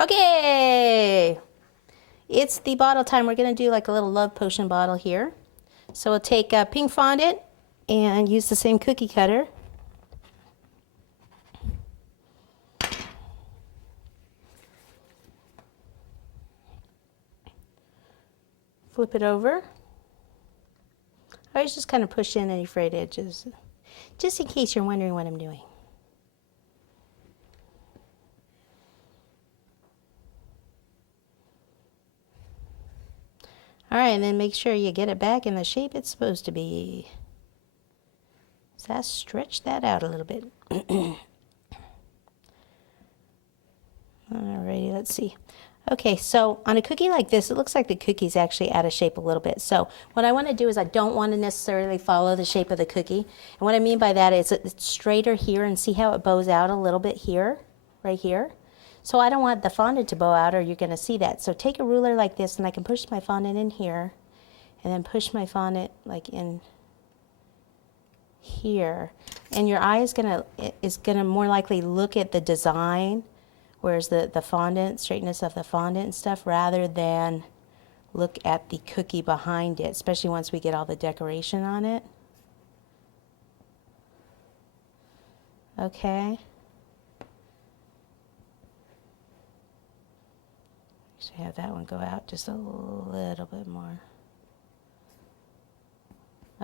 Okay, it's the bottle time. We're gonna do like a little love potion bottle here. So we'll take pink fondant and use the same cookie cutter. Flip it over. I always just kind of push in any frayed edges, just in case you're wondering what I'm doing. All right, and then make sure you get it back in the shape it's supposed to be. So I stretch that out a little bit. Alrighty, let's see. Okay, so on a cookie like this, it looks like the cookie's actually out of shape a little bit. So what I want to do is I don't want to necessarily follow the shape of the cookie. And what I mean by that is it's straighter here, and see how it bows out a little bit here, right here. So I don't want the fondant to bow out, or you're going to see that. So take a ruler like this, and I can push my fondant in here, and then push my fondant like in here. And your eye is gonna more likely look at the design, whereas the fondant, straightness of the fondant and stuff, rather than look at the cookie behind it, especially once we get all the decoration on it. Okay. Actually have that one go out just a little bit more.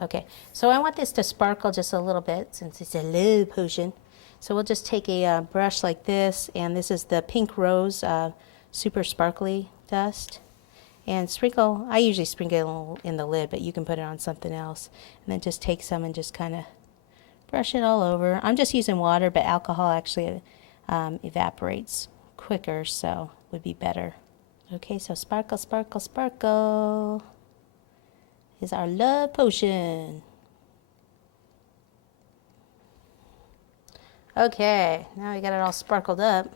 Okay, so I want this to sparkle just a little bit since it's a love potion. So we'll just take a brush like this, and this is the pink rose super sparkly dust, and sprinkle. I usually sprinkle in the lid, but you can put it on something else, and then just take some and just kind of brush it all over. I'm just using water, but alcohol actually evaporates quicker, so would be better. Okay, so sparkle, sparkle, sparkle is our love potion. Okay, now we got it all sparkled up.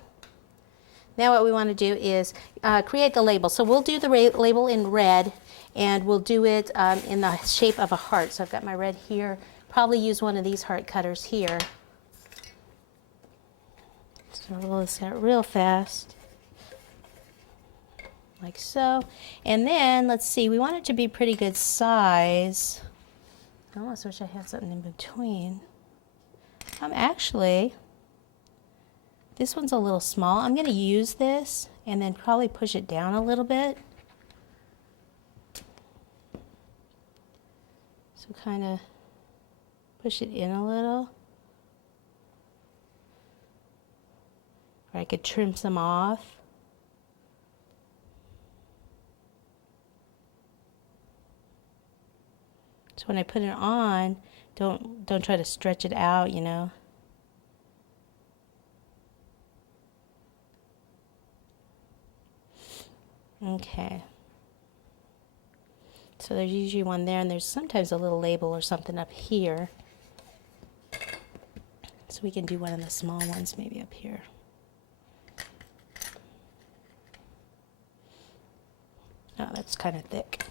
Now what we want to do is create the label. So we'll do the label in red, and we'll do it in the shape of a heart. So I've got my red here. Probably use one of these heart cutters here. So roll this out real fast, like so. And then let's see, we want it to be pretty good size. I almost wish I had something in between. Actually, this one's a little small. I'm going to use this and then probably push it down a little bit. So kind of push it in a little. Or I could trim some off. So when I put it on, don't try to stretch it out, you know. Okay. So there's usually one there, and there's sometimes a little label or something up here. So we can do one of the small ones maybe up here. Oh, that's kind of thick.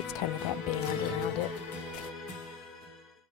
It's kind of that band around it.